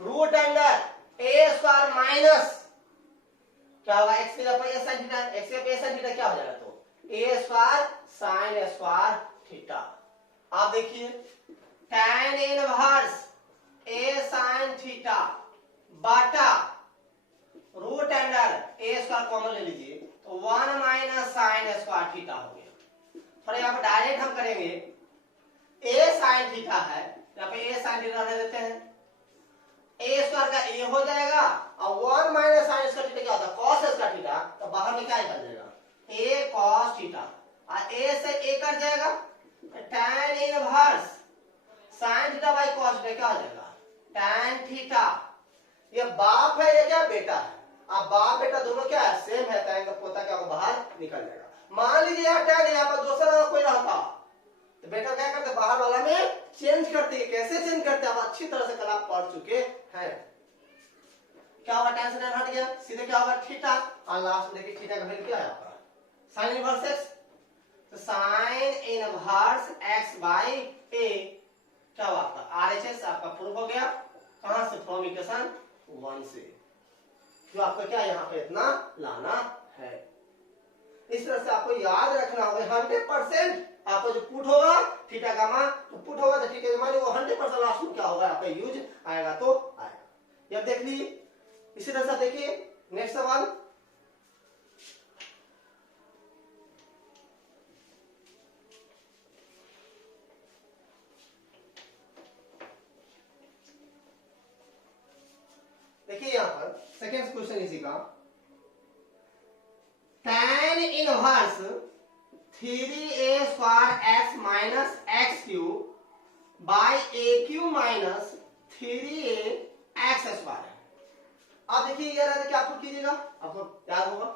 root under a square minus क्या होगा x की जगह पर a sin थीटा, x की जगह पर a sin थीटा क्या हो जाएगा, तो a square sin square theta. आप देखिए tan inverse a sin theta बटा root under a square common ले लीजिए, तो 1 माइनस साइन स्क्वायर थीटा हो गया। और यहाँ पर डायरेक्ट हम करेंगे, a sin थीटा है, यहाँ पे a sin थीटा रख देते हैं, a स्क्वायर का a हो जाएगा और 1 माइनस साइन स्क्वायर थीटा क्या होता है, cos स्क्वायर थीटा, तो बाहर में क्या निकल जाएगा, a cos थीटा, और a से a कट जाएगा, tan inverse sin theta by cos theta क्या हो जाएगा, tan थीटा। ये बाप है, ये क्या बेटा है, अब बाप बेटा दोनों क्या है, सेम है, tan का पोता क्या होगा, बाहर निकल जाएगा। मान लीजिए यहाँ tan यहाँ पर दूसरा कोई रहता तो बेटा क्या करते, बाहर वाला में चेंज करते हैं। कैसे चेंज करते हैं आप अच्छी तरह से कल आप पढ़ चुके हैं। क्या होगा, tan से tan हट गया, सीधे क्या होगा थीटा, और लास्ट में देखिए थीटा का वैल्यू क्या है आपका, sin इनवर्स x, तो sin inverse x by a क्या हुआ आपका RHS आपका प्रूफ हो गया। कहां से, फ्रॉम इक्वेशन 1 से, जो आपका क्या यहाँ पे इतना लाना है। इस तरह से आपको याद रखना होगा 100% आपको जो पुट होगा थीटा का मान, तो पुट होगा तो थीटा का मान वो 100% लास्ट में क्या होगा आपका यूज आएगा, तो आएगा। अब देख लीजिए इसी तरह से देखिए नेक्स्ट सवाल, देखिए यहां पर सेकेंड क्वेश्चन इसी का, tan inverse 3a square x minus x cube by A cube minus 3a x square. अब देखिए ये रहता क्या आपको कीजिएगा, आपको याद होगा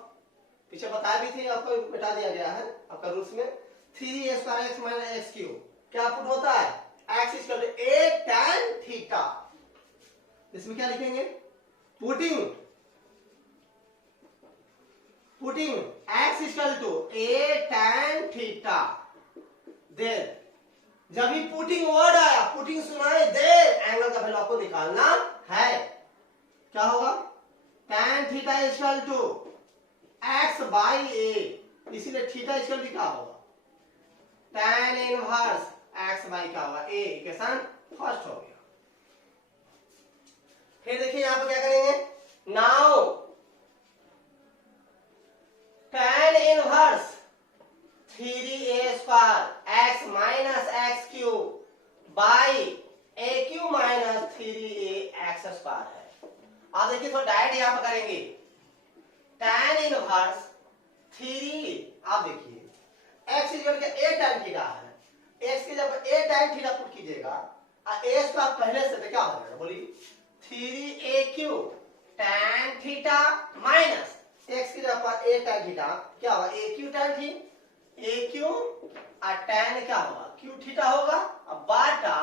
पीछे बताया भी थी, आपको मिटा दिया गया है आपका रूल्स में, 3a square x minus x cube क्या पुट होता है, x equal to a tan theta. इसमें क्या लिखेंगे, putting x equal to a tan theta. Then जब भी पुटिंग वर्ड आया, पुटिंग सुनाए दे, एंगल का वैल्यू आपको निकालना है। क्या होगा, tan theta equal to x by a, इसीलिए थीटा इक्वल क्या होगा, tan इनवर्स x बाई क्या होगा a, इक्वेशन फर्स्ट हो गया। फिर देखिए यहां पर क्या करेंगे, now tan inverse 3a square x minus x cube by A cube minus 3a x square है। अब देखिए तो डायरेक्ट यहां पर करेंगे, tan इनवर्स 3, आप देखिए x इक्वल के a tan थीटा है, x की जब a tan थीटा पुट कीजिएगा और a स्क्वायर पहले से तो क्या हो जाएगा, बोलिए 3a cube tan theta minus x की जगह पर a tan थीटा क्या होगा, a क्यू tan थी, a क्यू और tan क्या होगा, क्यू थीटा होगा, अब बाटा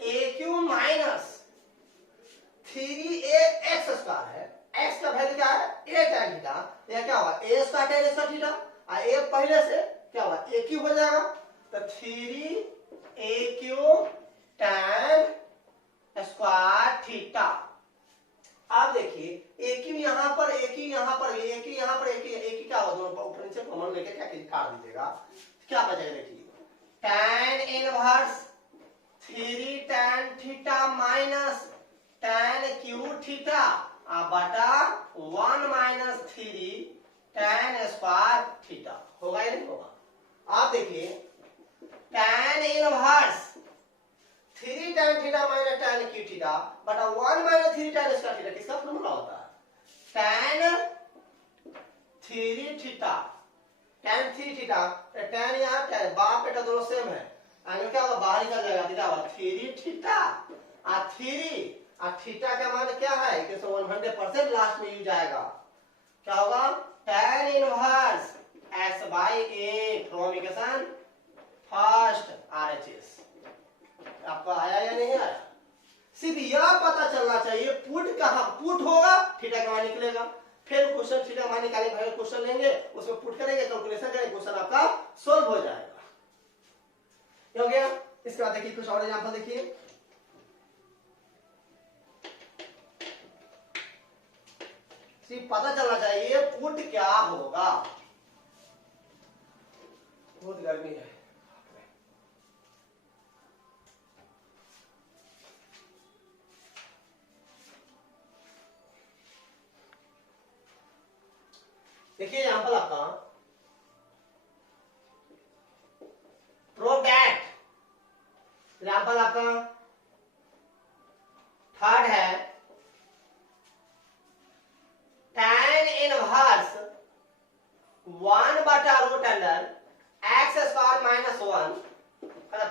a Q minus 3a x square है, x का वैल्यू क्या है a tan थीटा, यह क्या होगा a square tan square theta, और a पहले से क्या होगा a क्यू हो जाएगा, तो 3a Q tan square theta. अब देखिए एक ही यहां पर, एक ही यहां पर, एक ही यहां पर, एक ही क्या होगा, दोनों ऊपर नीचे कॉमन लेके क्या काट दीजिएगा, क्या बचेगा देखिए, tan inverse 3 tan theta minus tan Q theta बटा 1 माइनस 3 tan स्क्वायर थीटा होगा या नहीं होगा? आप देखिए tan inverse 3 tan theta minus tan Q theta बटा 1 माइनस 3 tan स्क्वायर थीटा किसका फॉर्मूला होता है? tan 3 theta tan 3 theta tan यहाँ tan बाप बेटा दोनों सेम है, आगे क्या होगा बाहर निकल जाएगा थीटा होगा 3 थीटा और 3 थीटा का मान क्या है कि 100% लास्ट में यूज आएगा, क्या होगा tan inverse x by A from equation first RHS। आपको आया या नहीं आया? सिर्फ यह पता चलना चाहिए पुट कहाँ पुट होगा थीटा का मान निकलेगा, फिर क्वेश्चन थीटा मान निकालने के क्वेश्चन लेंगे उसमें पुट करेंगे कैलकुलेशन करेंगे क्वेश्चन आपका सोल्व हो जाएगा। हो गया? इसके बाद देखिए कुछ और एग्जांपल देखिए। सिर्फ पता चलना चाहिए पुट क्या होगा। बहुत गर्मी है। देखिए एग्जांपल आपका प्रूव दैट, एग्जांपल आपका थर्ड है tan इनवर्स 1 बटा root under x square minus 1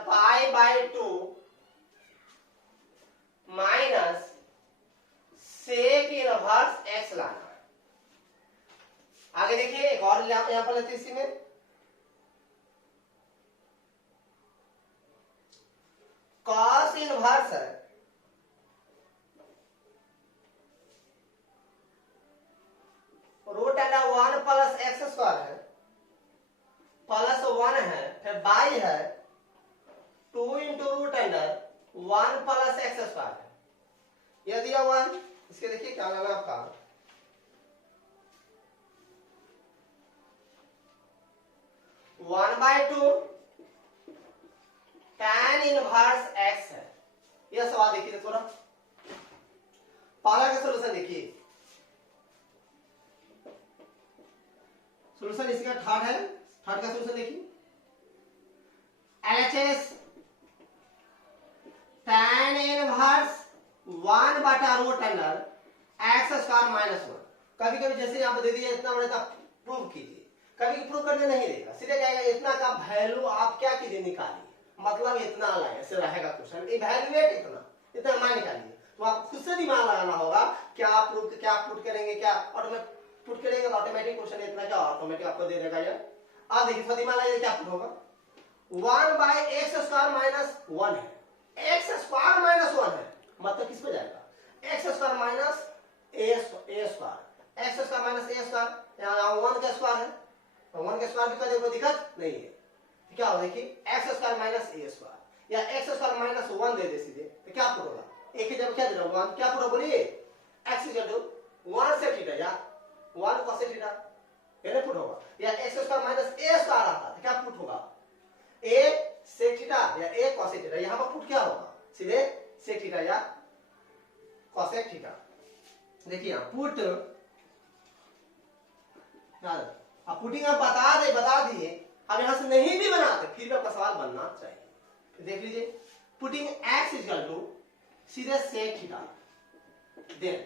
pi by 2 minus sec inverse x लाना। आगे देखिए एक और यहां पर लेते इसी में cos इनवर्स है root under 1 plus x square है प्लस 1 है फिर बाई है 2 into root under 1 plus x square है। यह दिया 1, इसके देखिए क्या लाना आपका 1/2 tan इनवर्स x है। यह सवाल देखिए थोड़ा पहला का सॉल्यूशन देखिए, सॉल्यूशन इसका थर्ड है, थर्ड का सॉल्यूशन देखिए LHS tan इनवर्स 1 बटा root under x square minus 1। कभी कभी जैसे आप दे दिए इतना बड़ा प्रूव कीजिए, कभी प्रूव करने नहीं देगा, सीधे कहेगा इतना का वैल्यू आप क्या कीजिए निकालिए, मतलब इतना लाए ऐसे रहेगा क्वेश्चन इवैल्यूएट इतना इतना मान निकालिए। तो आप खुद से दिमाग लगाना होगा क्या प्रूव क्या पुट करेंगे, क्या ऑटोमेटिक पुट करेंगे तो ऑटोमेटिक क्वेश्चन इतना क्या ऑटोमेटिक आपको दे देगा। यार आप देखिए थोड़ा दिमाग लगाइए क्या पुट होगा 1 बाई एक्स स्क्वायर माइनस 1 है, एक्स स्क्वायर माइनस 1 है मतलब किस पे जाएगा x square minus a square, x square minus a square, यहाँ 1 का स्क्वायर है 1 का स्क्वायर भी करने कोई दिक्कत नहीं है। तो क्या होगा देखिए x square minus a square या एक्स स्क्वायर माइनस 1 दे दे सीधे, तो क्या पुट होगा एक ही जगह क्या दे रहा हूं 1 क्या पुट होगा बोलिए एक्स इक्वल टू 1 से थीटा या 1 cos थीटा ये पुट होगा, या x square minus a square आता है क्या पुट होगा ए सेक थीटा या ए cos थीटा, यहां पर पुट क्या होगा सीधे सेक थीटा या cos थीटा। देखिए यहां पुट अब पुटिंग आप बता दिए, अब यहां से नहीं भी बनाते फिर भी आपका सवाल बनना चाहिए। देख लीजिए पुटिंग x इक्वल टू सीधे sec theta then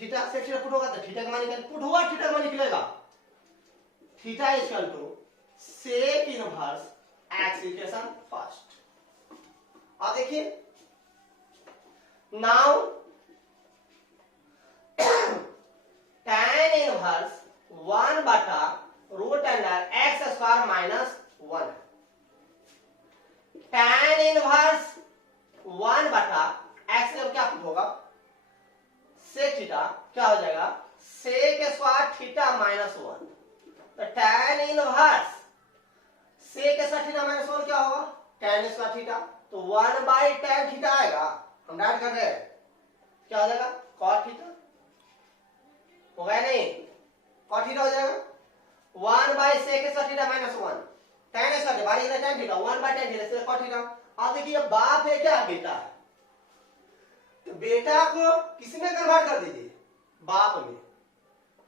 theta sec theta put होगा तो थीटा का मान निकल पुट हुआ थीटा का मान निकलेगा theta equal to sec inverse x equation first. अब देखिए नाउ tan इनवर्स 1 बटा root under x square minus 1, tan inverse 1 बटा एक्स का क्या पुट होगा सेक थीटा क्या हो जाएगा सेक स्क्वायर थीटा माइनस 1, तो tan inverse sec square theta minus 1 क्या होगा tan स्क्वायर थीटा, तो 1 बाई tan थीटा आएगा, हम डाइट कर रहे हैं क्या हो जाएगा cot थीटा होगा नहीं cot थीटा हो जाएगा 1 by sec square theta minus 1 tan square by tan theta 1 by tan theta से cot थीटा। अब देखिए बाप है क्या बेटा है तो बेटा को किसमें कन्वर्ट कर दीजिए, बाप में।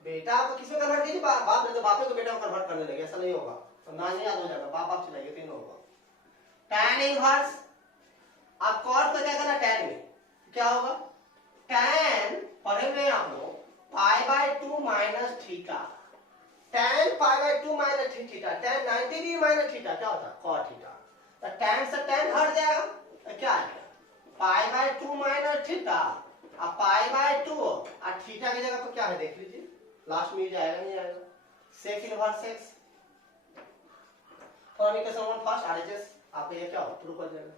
बेटा को किसमें कन्वर्ट कीजिए, बाप में। तो बापे को बेटा को कन्वर्ट करने लगे, ऐसा नहीं होगा, तो ना याद हो जाएगा, बाप बाप चलाइए, तीनों होगा। tan इनवर्स, अब कॉट को क्या करना, tan में क्या होगा, tan पढ़े हुए आप लोग π/2 minus theta, tan π/2 minus theta, tan 90 degree minus theta क्या होता है, cot थीटा। तो tan से tan हट जाएगा, तो क्या आ गया π/2 माइनस थीटा, अब π/2 और थीटा की जगह पर क्या है देख लीजिए, लास्ट में जाएगा नहीं आएगा, sec inverse x form equation 1 first RHS, आपको ये क्या हो, प्रूफ हो जाएगा।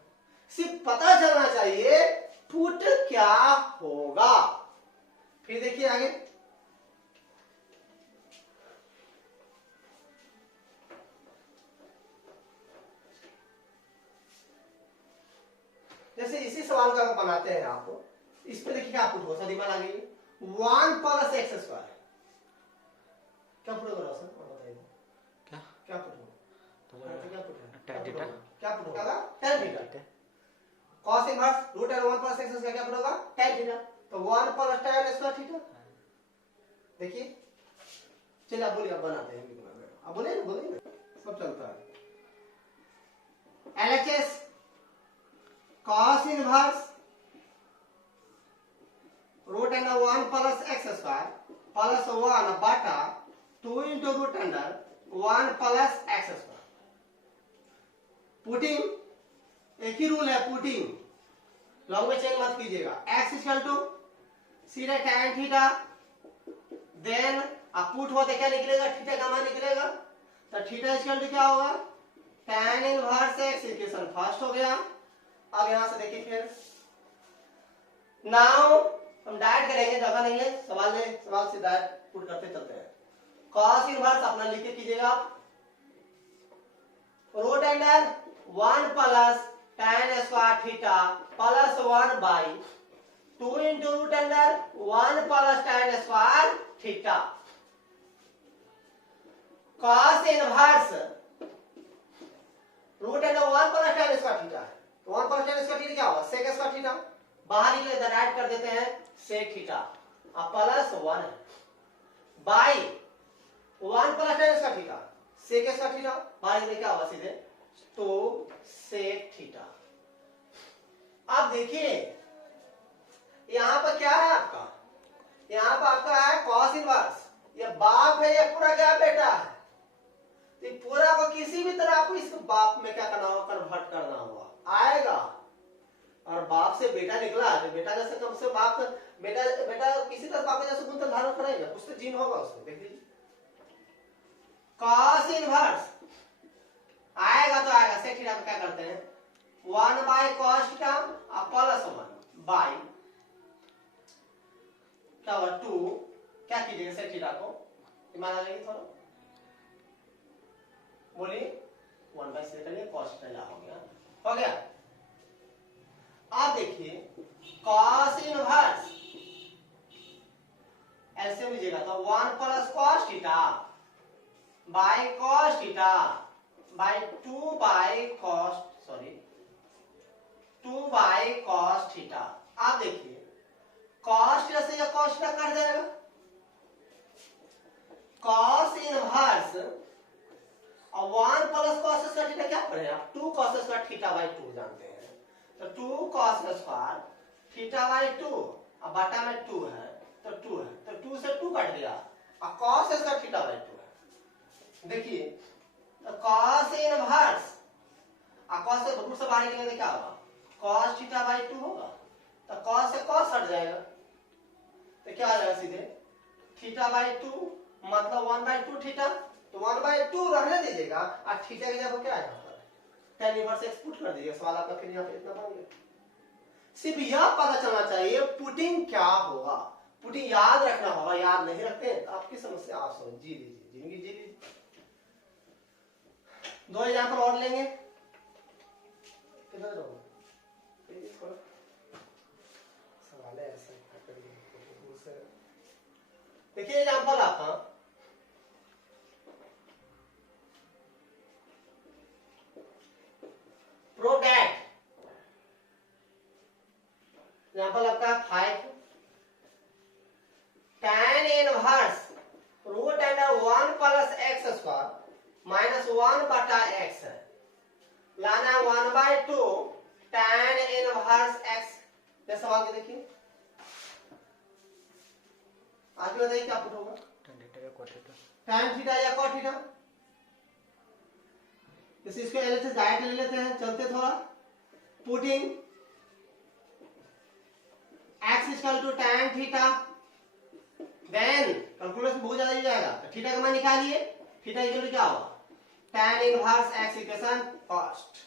सिर्फ पता चलना चाहिए पुट क्या होगा। फिर देखिए आगे, जैसे इसी सवाल का बनाते हैं आपको, इस पे देखिए क्या पुट होगा, सदी मान आ गई 1 प्लस एक्स स्क्वायर, क्या पुट होगा सर, बताइए क्या क्या पुट होगा, तो क्या पुट है, tan थीटा, क्या पुट होगा, tan theta, cos inverse root एन 1 प्लस एक्स स्क्वायर क्या पुट होगा, tan थीटा, तो 1 प्लस tan स्क्वायर थीटा। देखिए चलिए आप बोलिए, आप बनाते हैं, आप बोले ना, सब चलता है। LHS cos inverse root under 1 plus x square plus 1 बटा 2 into root under 1 plus x square. Putting एक ही रूल है, पुटिंग लॉन्ग में चेंज मत कीजिएगा, x इक्वल टू सीधे tan थीटा, देन आप पुट होते क्या निकलेगा, थीटा का मान निकलेगा, तो थीटा इक्वल टू क्या होगा, tan inverse x, equation first हो गया। अब यहां से देखिए फिर नाउ हम डायरेक्ट करेंगे, जगह नहीं है, सवाल से डायरेक्ट पुट करते चलते हैं। cos इनवर्स अपना लिख के कीजिएगा आप, root under 1 plus tan square theta plus 1 by 2 into root under 1 plus tan square theta. cos inverse root under 1 plus tan square theta है, 1 प्लस tan स्क्वायर थीटा क्या होगा, sec स्क्वायर थीटा, बाहर निकले तो ऐड कर देते हैं sec theta, अब प्लस 1 है by 1 plus tan square theta sec square theta, बाहर निकले क्या होगा सीधे, तो sec थीटा। अब देखिए यहां पर क्या है आपका, यहां पर आपका है cos इनवर्स, ये बाप है, ये पूरा क्या बेटा है, तो पूरा को किसी भी तरह आपको इस बाप में क्या करना होगा, कन्वर्ट करना होगा, आएगा। और बाप से बेटा निकला है, तो बेटा जैसे कम से बाप बेटा किसी तरह बाप जैसे गुण धारण करेगा, कुछ तो जीन होगा उसमें, देख लीजिए। cos इनवर्स आएगा तो आएगा, सेक थीटा को क्या करते हैं 1 by cos theta plus 1 by क्या होगा 2, क्या कीजिएगा सेक थीटा को, मान आ जाएगी थोड़ा, बोलिए 1 बाय सेक करिए, cos थीटा हो गया। अब देखिए cos इनवर्स ऐसे लीजिएगा तो 1 plus cos theta by cos theta by 2 by cos theta. अब देखिए cos थीटा से cos थीटा कट जाएगा, cos इनवर्स और 1 प्लस cos स्क्वायर थीटा क्या पड़ेगा, 2 cos स्क्वायर थीटा बाय 2 जानते हैं, तो 2 cos स्क्वायर थीटा बाय 2, अब बटा में 2 है तो 2 है, तो 2 से 2 कट गया, और cos स्क्वायर थीटा बाय 2 है। देखिए तो cos इनवर्स और cos से रूट से बाहर निकलेंगे क्या होगा, cos थीटा बाय 2 होगा, तो cos से cos हट जाएगा, तो क्या आ जाएगा सीधे थीटा बाय 2 मतलब 1 बाय 2 थीटा, तो 1 बाय 2 रहने दीजिएगा, और थीटा की जगह क्या आएगा tan इनवर्स x पुट कर दीजिए, सवाल आपका फिर यहाँ पे इतना बन गया। सिर्फ यह पता चलना चाहिए पुटिंग क्या होगा, पुटिंग याद रखना होगा, याद नहीं रखते तो आपकी समस्या आप समझ जी लीजिए, जिंदगी जी लीजिए। 2 एग्जाम्पल और लेंगे, किधर रहो सवाल है ऐसा, देखिए एग्जाम्पल आपका prove that एग्जाम्पल आपका 5 tan inverse root under 1 plus x square minus 1 बटा एक्स है, लाना 1/2 tan इनवर्स एक्स। ये सवाल के देखिए, आगे बताइए क्या पुट होगा, tan थीटा या cot थीटा। इसको एलएचएस डायरेक्ट ले लेते हैं, चलते थोड़ा। Putting x equal to tan theta, then calculation बहुत ज्यादा हो जाएगा, तो थीटा का मान निकालिए। थीटा इक्वल टू क्या होगा, tan inverse x equation cost.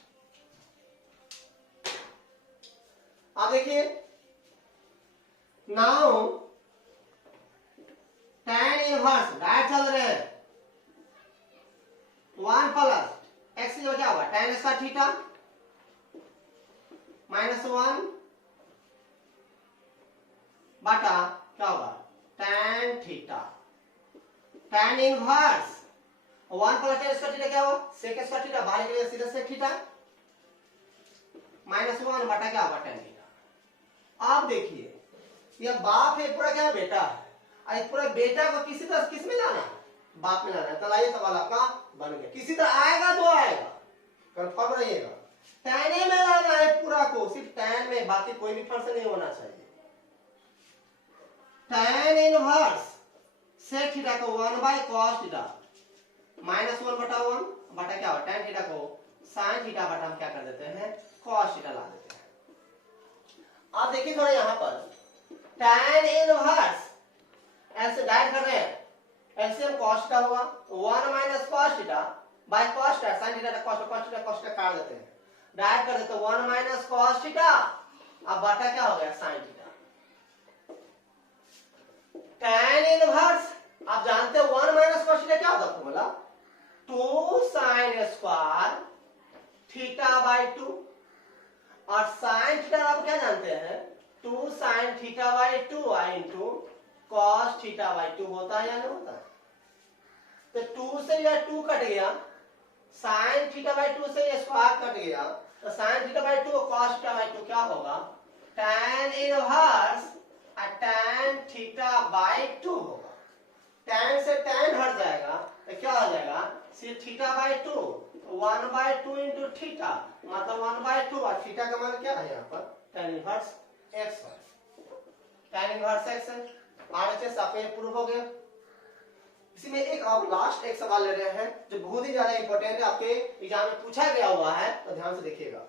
अब देखिए नाउ tan इनवर्स डायरेक्ट चल रहे हैं, 1 प्लस x की जगह क्या होगा, tan स्क्वायर थीटा माइनस 1 बटा क्या होगा, tan theta. tan inverse 1 plus tan square theta क्या होगा, sec स्क्वायर थीटा, बाहर निकलेगा सीधा sec थीटा माइनस 1 बटा क्या होगा, tan थीटा। अब देखिए यह बाप है, पूरा क्या बेटा है, और पूरा बेटा को किसी तरह किस में लाना है, बाप में लाना है। तो ये सवाल आपका बन गया, किसी तरह आएगा तो आएगा, कंफर्म रहिएगा। tan में लाना है पूरा को, सिर्फ tan में, बाकी कोई भी फंक्शन नहीं होना चाहिए। tan इनवर्स sec थीटा को 1 बाय cos थीटा माइनस 1 बटा 1 बटा क्या होगा, tan थीटा को sin थीटा बटा हम क्या कर देते हैं, cos थीटा ला देते हैं। आप देखिए थोड़ा यहाँ पर tan इनवर्स ऐसे डायरेक्ट कर रहे हैं, एलसीएम cos थीटा होगा 1 minus cos theta by cos theta, sin theta cos theta काट देते हैं, डायरेक्ट कर देते हैं 1 माइनस cos थीटा, अब बटा क्या हो गया, sin थीटा। tan इनवर्स आप जानते हो 1 माइनस cos थीटा क्या होता है, formula 2 sin square theta by 2, और sin थीटा आप क्या जानते हैं, 2 sin theta by 2 into cos theta by 2 होता है या नहीं होता है। तो 2 से यह 2 कट गया, sin थीटा बाय 2 से यह स्क्वायर कट गया, तो sin थीटा बाय 2 और cos थीटा बाय 2 क्या होगा, tan inverse tan theta by 2 होगा। tan से tan हट जाएगा तो क्या हो जाएगा, सिर्फ थीटा बाय 2 1/2 इंटू थीटा, मतलब 1/2, और थीटा का मान क्या है यहाँ पर, tan इनवर्स x है, tan इनवर्स x है। आरएचएस आपका ये प्रूफ हो गया। इसी में एक आप लास्ट एक सवाल ले रहे हैं जो बहुत ही ज्यादा इंपॉर्टेंट है, आपके एग्जाम में पूछा गया हुआ है, तो ध्यान से देखिएगा।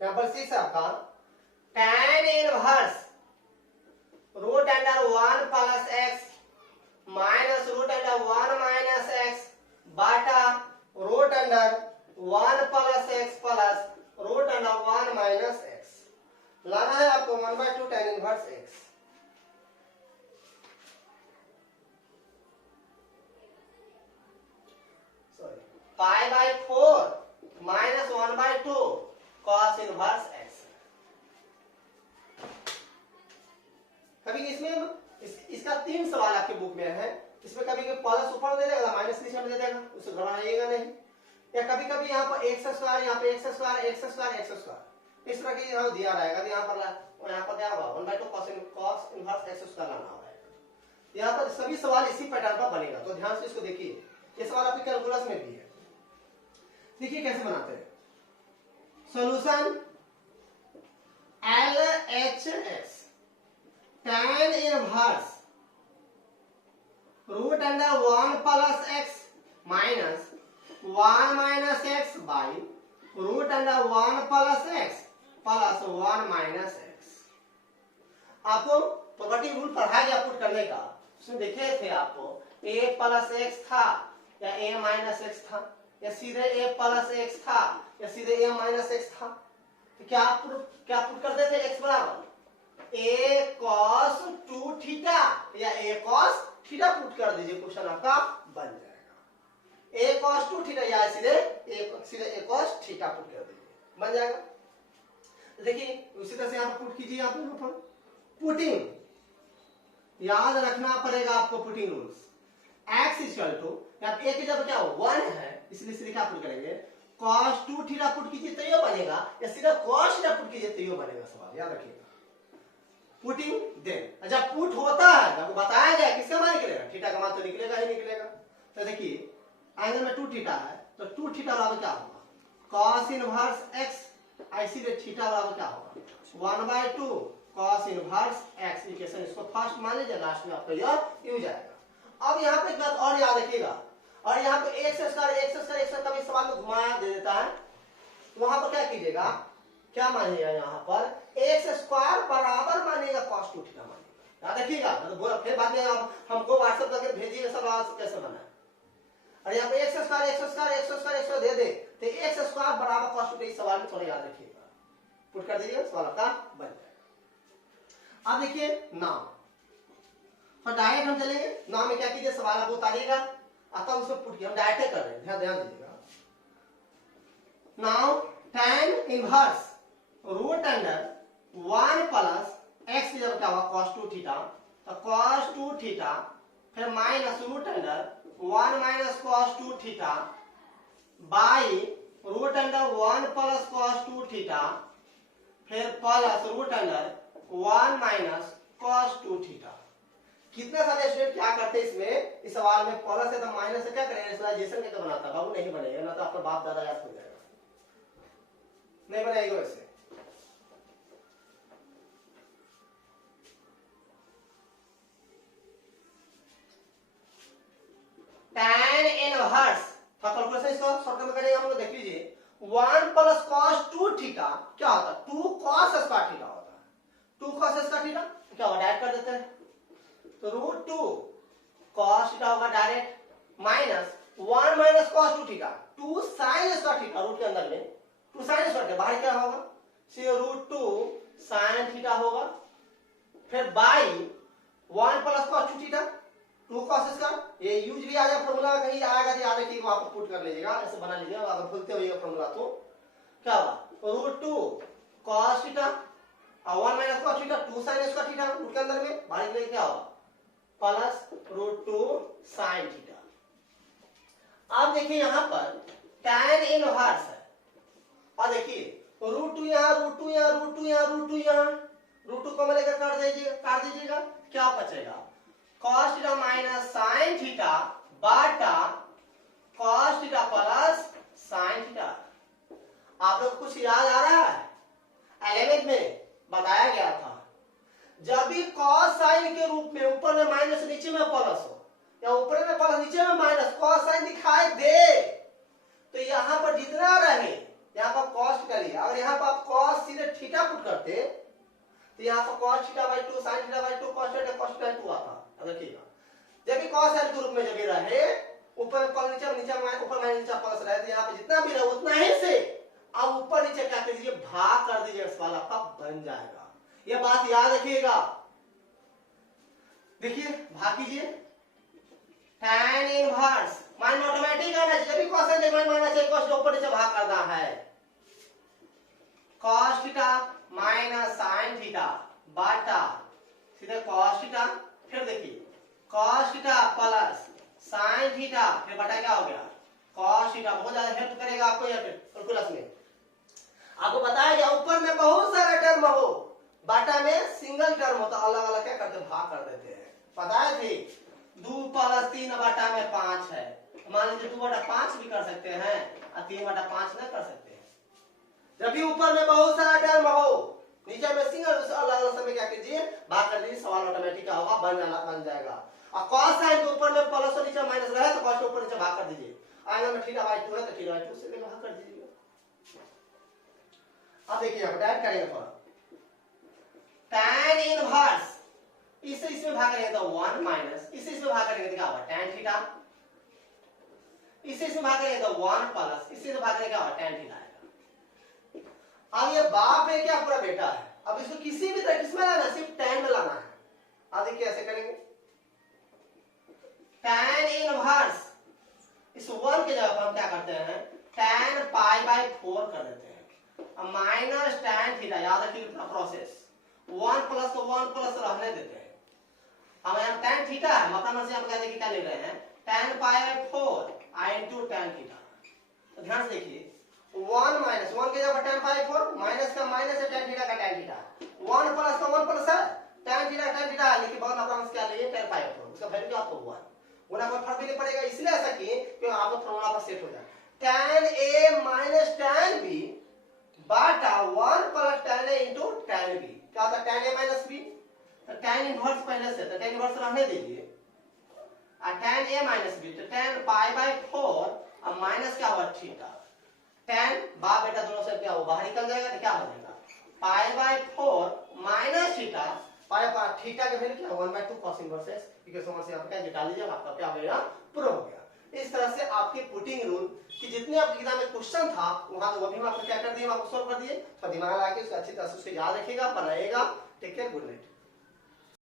नंबर 6 आपका tan inverse root under 1 plus x minus root under 1 minus x बाटा root under 1 plus x plus root under 1 minus x. लाना है आपको 1/2 tan inverse x. Sorry, pi by 4 minus 1/2 cos inverse x। कभी इसमें इसका 3 सवाल आपके बुक में है, इसमें कभी प्लस ऊपर दे देगा, माइनस नीचे में दे देगा, उससे घबराइएगा नहीं। या कभी कभी यहाँ पर एक्स स्क्वायर, यहाँ पे x square x square x square, इस तरह के यहाँ दिया रहेगा, यहाँ पर क्या होगा 1/2 cos इनवर्स x स्क्वायर लाना होगा। यहाँ पर सभी सवाल इसी पैटर्न पर बनेगा, तो ध्यान से इसको देखिए। ये सवाल आपके कैलकुलस में भी है। देखिए कैसे बनाते हैं solution. LHS tan inverse root under 1 plus x minus 1 minus x by root under 1 plus x plus 1 minus x. आपको प्रॉपर्टी रूल पढ़ा गया पुट करने का, उसमें देखे थे आपको a प्लस एक्स था या a माइनस एक्स था, या सीधे a प्लस एक्स था या सीधे a माइनस एक्स था। तो क्या पुट करते थे x बराबर, ए कॉस 2 थीटा या ए कॉस थीटा पुट कर दीजिए, क्वेश्चन आपका बन जाएगा। ए कॉस 2 थीटा या सीधे ए कॉस थीटा पुट कर दीजिए, बन जाएगा। देखिए उसी तरह से यहाँ पुट कीजिए, यहाँ पर पुटिंग याद रखना पड़ेगा आपको, putting rules. x equal to a की जब क्या 1 है, इसलिए सीधे क्या पुट करेंगे, cos 2 थीटा पुट कीजिए तो ये बनेगा, या सीधा cos थीटा पुट कीजिए तो ये बनेगा। सवाल याद रखिएगा, पुटिंग देन जब पुट होता है आपको बताया गया किसका मान निकलेगा, थीटा का मान तो निकलेगा ही निकलेगा। तो देखिए एंगल में 2 थीटा है तो 2 थीटा बराबर क्या होगा, cos इनवर्स x, इसीलिए थीटा बराबर क्या होगा 1/2 cos इनवर्स x। इक्वेशन इसको फर्स्ट मान लीजिए, लास्ट में आपका यह यूज आएगा। अब यहाँ पे एक बात और याद रखिएगा, और यहाँ पे एक्स स्क्वायर कभी सवाल में घुमाया दे देता है, वहां पर क्या कीजिएगा, क्या मानिएगा, यहाँ पर एक्स स्क्वायर बराबर मानिएगा cos 2 थीटा मानिएगा। याद रखिएगा, मतलब फिर बाद में आप हमको व्हाट्सएप करके भेजिएगा सवाल कैसे बना है। और यहाँ पे एक्स स्क्वायर दे दे तो एक्स स्क्वायर बराबर cos 2 थीटा, इस सवाल में थोड़ा याद रखिएगा, पुट कर दीजिएगा, सवाल आपका बन जाएगा। अब देखिए नाम, तो डायरेक्ट हम चलेंगे नाम में, क्या कीजिए सवाल आपको उतारिएगा, आता उसमें पुट किया, हम डायरेक्ट कर रहे हैं, ध्यान दीजिएगा। Now tan inverse root under 1 plus x जब क्या होगा cos 2 थीटा, तो cos 2 थीटा फिर minus root under 1 minus cos 2 theta by root under 1 plus cos 2 theta फिर plus root under 1 minus cos 2 theta. कितने सारे स्टूडेंट क्या करते हैं इसमें, इस सवाल में प्लस है तो माइनस से क्या करेंगे, रेशनलाइजेशन कैसे बनाता है, बाबू नहीं बनेगा ना, तो आपका बाप दादा याद हो जाएगा, नहीं बनेगा वैसे। tan इनवर्स कैलकुलेशन इसको शॉर्टकट में करेंगे हम लोग, देख लीजिए 1 प्लस cos 2 थीटा क्या होता है 2 cos स्क्वायर थीटा होता है, 2 cos स्क्वायर थीटा क्या होगा, डायरेक्ट कर देते हैं, तो रूट 2 cos थीटा होगा direct, minus 1 minus cos 2 theta 2 sin square theta, root के अंदर में 2 sin स्क्वायर, बाहर क्या होगा सी रूट 2 sin थीटा होगा, फिर by 1 plus cos 2 theta 2 cos square, ये यूज भी आ जाए फॉर्मूला, कहीं आएगा तो याद रखिएगा, वहां पर पुट कर लीजिएगा, ऐसे बना लीजिएगा, अगर भूलते होइएगा फॉर्मूला तो क्या होगा रूट 2 cos थीटा और 1 minus cos theta 2 sin square theta, root के अंदर में बाहर के लिए क्या होगा प्लस रूट 2 sin थीटा। अब देखिए यहां पर tan इनवर्स है, और देखिए रूट 2 यहाँ रूट 2 यहाँ रूट 2 यहाँ रूट 2 यहाँ, रूट 2 को मैं लेकर काट दीजिएगा, क्या बचेगा cos theta minus sin theta बाटा cos theta plus sin theta. आप लोग कुछ याद आ रहा है, 11th में बताया गया था, जब भी cos sin के रूप में ऊपर में माइनस नीचे में प्लस हो, या ऊपर में प्लस नीचे में माइनस cos sin दिखाई दे, तो यहाँ पर जितना रहे, यहाँ पर cos थीटा लिया, और यहाँ पर आप cos सीधे थीटा पुट करते तो यहाँ पर cos theta by 2 sin theta by 2 cos theta 2 आता। देखिएगा जब भी cos sin के रूप में जब भी रहे, ऊपर में प्लस नीचे में ऊपर माइनस नीचे प्लस रहे, तो यहाँ पे जितना भी रहे उतना ही से अब ऊपर नीचे क्या कर दीजिए, भाग कर दीजिए, सवाल आपका बन जाएगा, ये बात याद रखिएगा। देखिए भाग कीजिए, tan इनवर्स मान ऑटोमेटिक आना चाहिए, जब भी cos sin मान मानना चाहिए, cos ऊपर नीचे भाग करना है, cos theta minus sin theta बाटा सीधे cos थीटा, फिर देखिए cos theta plus sin theta, फिर बटा क्या हो गया cos थीटा। बहुत ज्यादा हेल्प करेगा आपको यहाँ पे कैलकुलस में, आपको बताया गया ऊपर में बहुत सारा टर्म हो, बाटा में सिंगल टर्म होता, अलग अलग क्या करते भाग कर देते हैं, पता है थी 2 प्लस 3 बाटा में 5 है, मान लीजिए 2 बटा 5 भी कर सकते हैं और 3 बटा 5 नहीं कर सकते हैं। जब भी ऊपर में बहुत सारा टर्म हो, नीचे में सिंगल, अलग अलग समय क्या कीजिए भाग कर दीजिए, सवाल ऑटोमेटिक क्या होगा बन जाएगा। और cos sin के ऊपर में प्लस और नीचे माइनस रहे तो cos के ऊपर नीचे भाग कर दीजिए, आएगा में थीटा बाई 2 है तो थीटा बाई 2 से भाग कर दीजिए। अब देखिए यहाँ पर डायरेक्ट करेंगे थोड़ा, tan इनवर्स इसे इसमें भाग करेंगे तो 1 माइनस, इसे इसमें भाग करेंगे तो क्या होगा tan थीटा, इसे इसमें भाग करेंगे तो 1 प्लस, इसे इसमें भाग करेंगे क्या होगा tan थीटा आएगा। अब ये बाप है क्या पूरा बेटा है, अब इसको किसी भी तरह किसमें लाना है, सिर्फ tan में लाना है। अब देखिए ऐसे करेंगे, tan इनवर्स इस 1 के जगह पर हम क्या करते हैं, tan पाई बाई 4 कर देते हैं, माइनस tan थीटा, याद रखिए पूरा प्रोसेस, 1 प्लस को 1 प्लस रहने देते हैं। हम यहाँ tan थीटा है, मतलब से हम क्या देखिए क्या ले रहे हैं, tan pi by 4 I into tan theta. तो ध्यान से देखिए 1 माइनस 1 के जगह पर tan पाई 4, माइनस का माइनस है, tan थीटा का tan थीटा, 1 प्लस का 1 प्लस है, tan थीटा लेकिन बहुत मतलब क्या लिए tan पाई 4, उसका वैल्यू आपको 1 गुना में फर्क भी नहीं पड़ेगा, इसलिए ऐसा किए कि आपको फॉर्मूला पर सेट हो जाए, tan a minus tan b Bata 1 plus tan a into tan b। क्या होता है tan a माइनस b, तो tan इनवर्स पहले से, तो tan इनवर्स रहने दीजिए, और tan a माइनस b, तो tan पाई बाई 4 और माइनस क्या हुआ थीटा, tan बाप बेटा दोनों से क्या हो बाहर निकल जाएगा, तो क्या हो जाएगा pi by 4 minus theta, pi by theta के वैल्यू क्या 1/2 cos इनवर्स x, इक्वेशन से आप क्या निकाल लीजिएगा, आपका क्या हो गया प्रूव हो गया। इस तरह से आपके पुटिंग रूल कि जितने आपके एग्जाम में क्वेश्चन था वहां तो वो भी हम आपको क्या कर दिए, आपको सॉल्व कर दिए, तो दिमाग लगा के उसको अच्छी तरह से उसको याद रखिएगा, बनाइएगा। Take care, good night.